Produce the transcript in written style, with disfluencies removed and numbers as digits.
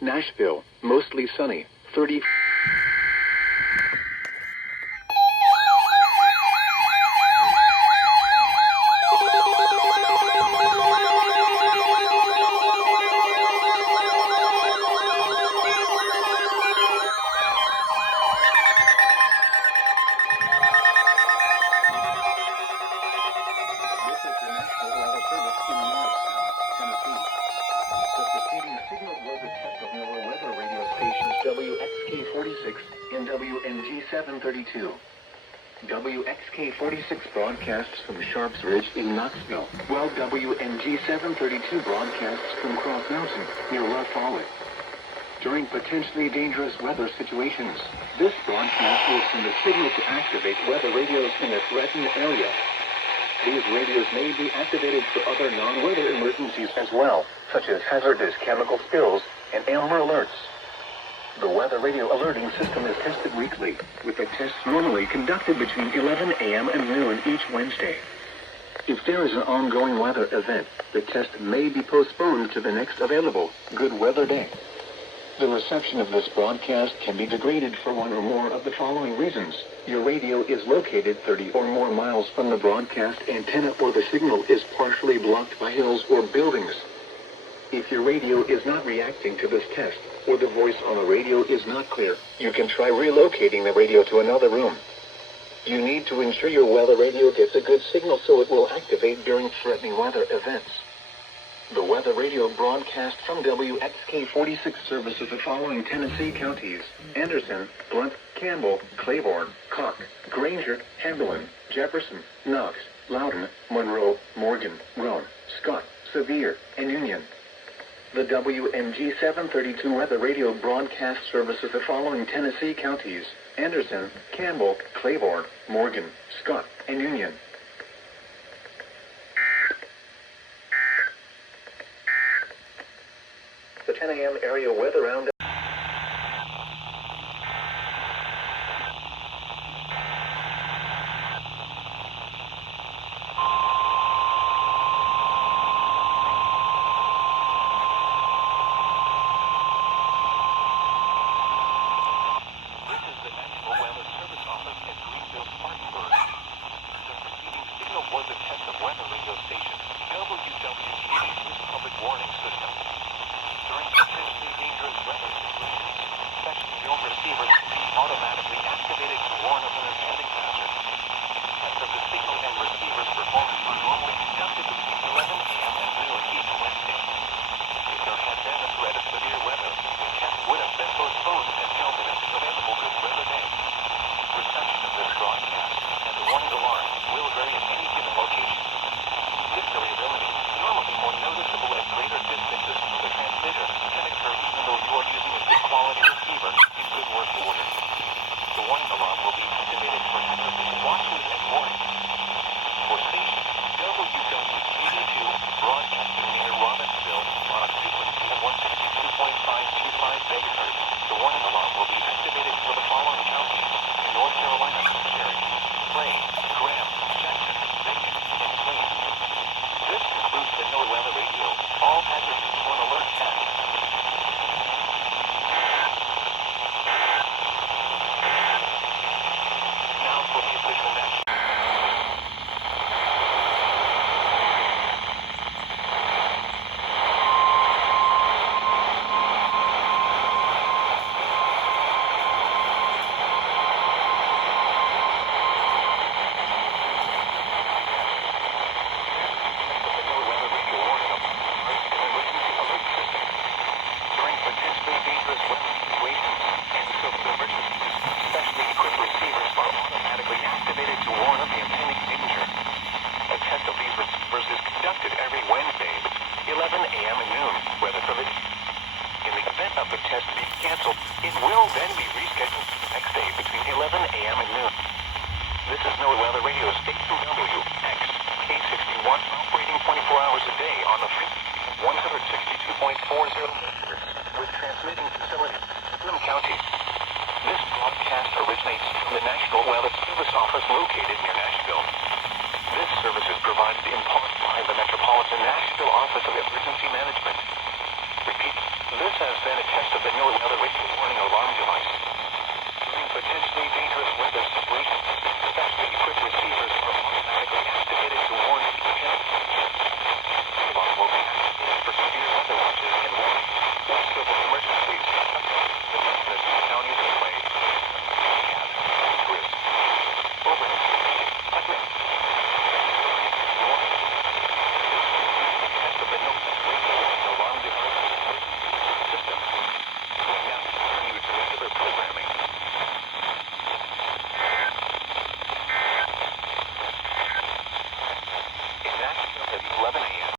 Nashville, mostly sunny, 30. WXK-46 and WNG-732. WXK-46 broadcasts from Sharps Ridge in Knoxville, while WNG-732 broadcasts from Cross Mountain near Rough Hollow. During potentially dangerous weather situations, this broadcast will send a signal to activate weather radios in a threatened area. These radios may be activated for other non-weather emergencies as well, such as hazardous chemical spills and Amber alerts. The weather radio alerting system is tested weekly, with the tests normally conducted between 11 a.m. and noon each Wednesday. If there is an ongoing weather event, the test may be postponed to the next available good weather day. The reception of this broadcast can be degraded for one or more of the following reasons. Your radio is located 30 or more miles from the broadcast antenna, or the signal is partially blocked by hills or buildings. If your radio is not reacting to this test, or the voice on the radio is not clear, you can try relocating the radio to another room. You need to ensure your weather radio gets a good signal so it will activate during threatening weather events. The weather radio broadcast from WXK-46 services the following Tennessee counties: Anderson, Blunt, Campbell, Claiborne, Cock, Granger, Hamlin, Jefferson, Knox, Loudoun, Monroe, Morgan, Rome, Scott, Sevier, and Union. The WNG-732 weather radio broadcast services the following Tennessee counties: Anderson, Campbell, Claiborne, Morgan, Scott, and Union. The 10 a.m. area weather roundup. This is NOAA Weather Radio.